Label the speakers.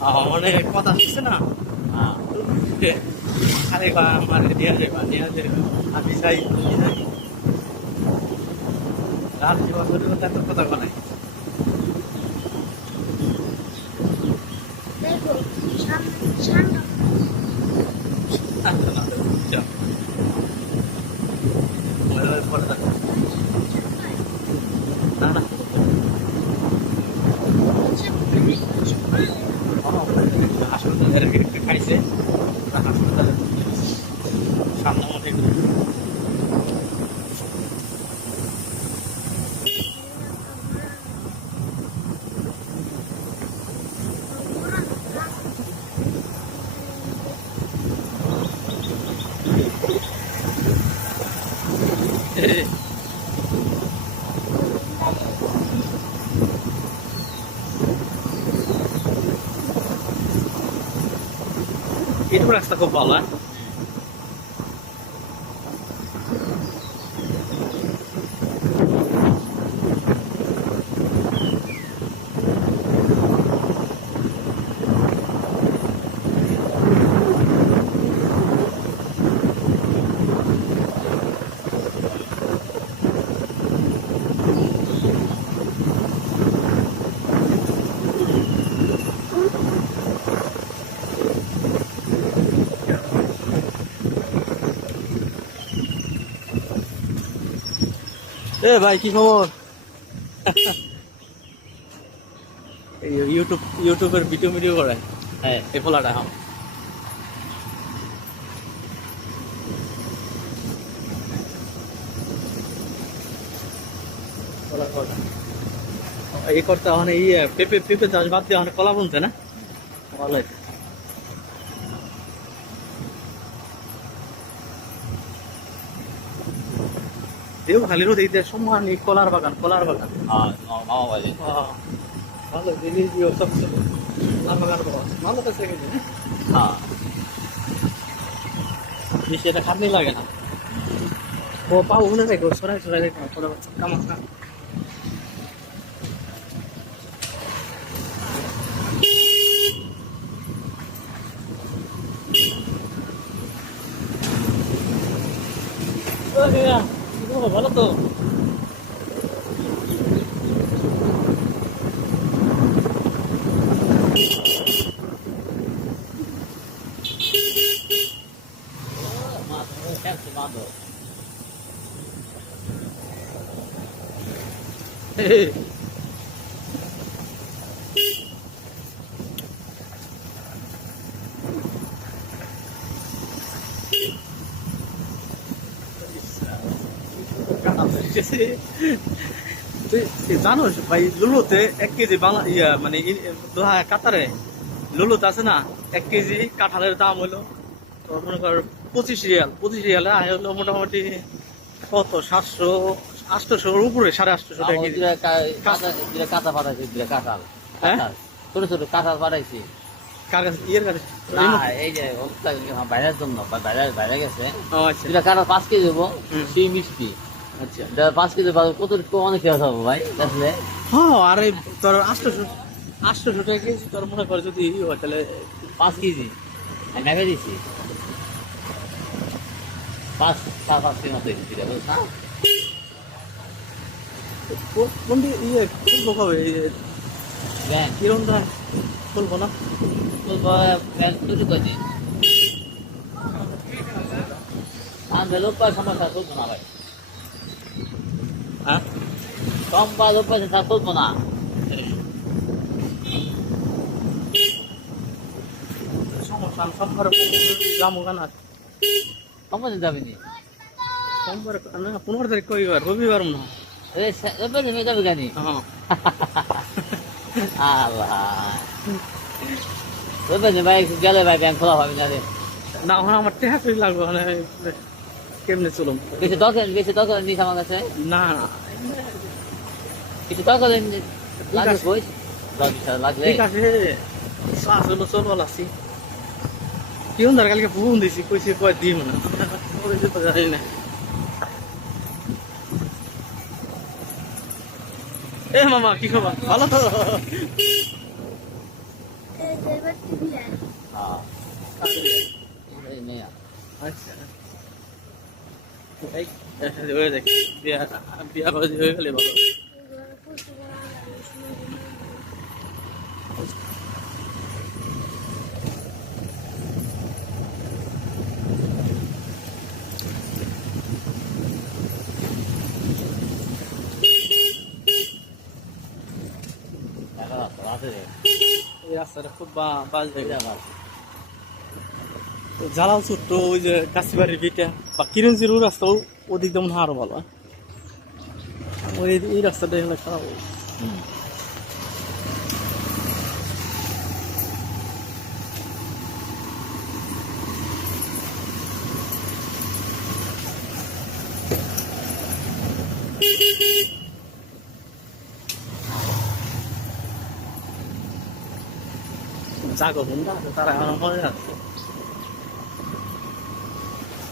Speaker 1: মানে কথা শিখছে না। খালি আমার নিয়ে যাবা নিয়ে যাবা আমি যাই আমি যাই। রাত বছর এত কথা বলে
Speaker 2: দেখো সামনে সামনে
Speaker 1: আচ্ছা না যাও মোবাইল পরে দেখো না না হাসপাতালে খাইছে হাসপাতালে সামনে মধ্যে এটুকু রাস্তা খুব ভালো হ্যাঁ এ ভাই কি খবর? ইউটিউব ইউটিউবের ভিডিও ভিডিও করে। হ্যাঁ। এই ফলাটা হ্যাঁ। এই করতে মানে এই পেঁপে পেঁপে চাষ বাদ দিয়ে মানে কলা বুনছে না? ভালো হয়েছে দেও খালি রোদ এই দেশ সমান এই কলার বাগান কলার বাগান। আহ, ভালো জিনিস দিও সব কলার বাগান ভালো কাছে গেছে হ্যাঁ। বেশি এটা খাটনি লাগে না। ও পাও ওখানে দেখো সরাই সরাই দেখো কোনো কামা না? ও বলো তো তো। তুই জানোস ভাই লুলুতে এক কেজি বাংলা ইয়া মানে কাতারে লুলুতে আছে না এক কেজি কাঁঠালের দাম হলো মনে কর পঁচিশ রিয়াল পঁচিশ রিয়ালে আয় হলো মোটামুটি কত? সাতশো আটশোশোর উপরে সাড়ে আটশোশো টাকা
Speaker 3: কাঁচা পাঠাইছি কাঁঠাল।
Speaker 1: হ্যাঁ?
Speaker 3: ছোট ছোট কাঁঠাল পাঠাইছি।
Speaker 1: কার কাছে? ইয়ের কাছে?
Speaker 3: না এই যে বাইরের জন্য বাইরে বাইরে গেছে।
Speaker 1: ও আচ্ছা।
Speaker 3: পাঁচ কেজি দেবো সেই মিষ্টি।
Speaker 1: আচ্ছা
Speaker 3: পাঁচ কেজি কত অনেক খেয়ে ভাই আসলে
Speaker 1: হ্যাঁ আরে তোর আটশোশো আটশোশো টাকা কেজি তোর মনে কর যদি হয় তাহলে
Speaker 3: পাঁচ কেজি? আমি দিছি। পাঁচ পাঁচ পাঁচ কেজি মতো দিচ্ছি বুঝছ? না
Speaker 1: কোন দিকে ইয়ে খুলবো কবে কিরম খুলবো না?
Speaker 3: দুটো সমস্যা না ভাই।
Speaker 1: হ্যাঁ?
Speaker 3: কম বা লোপার তা চলবো না।
Speaker 1: সমস্যা যাব কেন?
Speaker 3: নি?
Speaker 1: সোমবার না পনেরো তারিখ রবিবার না
Speaker 3: যাবে কেনি
Speaker 1: হ্যাঁ।
Speaker 3: দিন ভাই গেলে ভাই ব্যাংক খোলা হবে না রে।
Speaker 1: না আমার টেহা লাগবে কেমনে চলুম?
Speaker 3: বেশি দশ বেশি দশ নিস আমার কাছে।
Speaker 1: না।
Speaker 3: কিছু দশ লাগবে কই? দশ লাগবে।
Speaker 1: ঠিক আছে শ্বাস হলো চলবো লাগছি কি হন্দার কালকে ফোন দিছি কইছে কয় দিম না। জানি না। এ মামা কি খবর? ভালো তো?
Speaker 3: হ্যাঁ।
Speaker 1: আচ্ছা। এই হয়ে দেখি বিয়া বিয়া করে হয়ে গেলে ভালো
Speaker 2: এগুলো পশু করা লাগে
Speaker 1: জ্বালাও ছোট্ট ওই যে কাশিবাড়ির ভিটা বা কিরঞ্জির ওই রাস্তাও ওদিক তেমন আরও ভালো হ্যাঁ? ওই এই রাস্তাটা হলে খারাপ জাগো না তারা আমার মনে আছে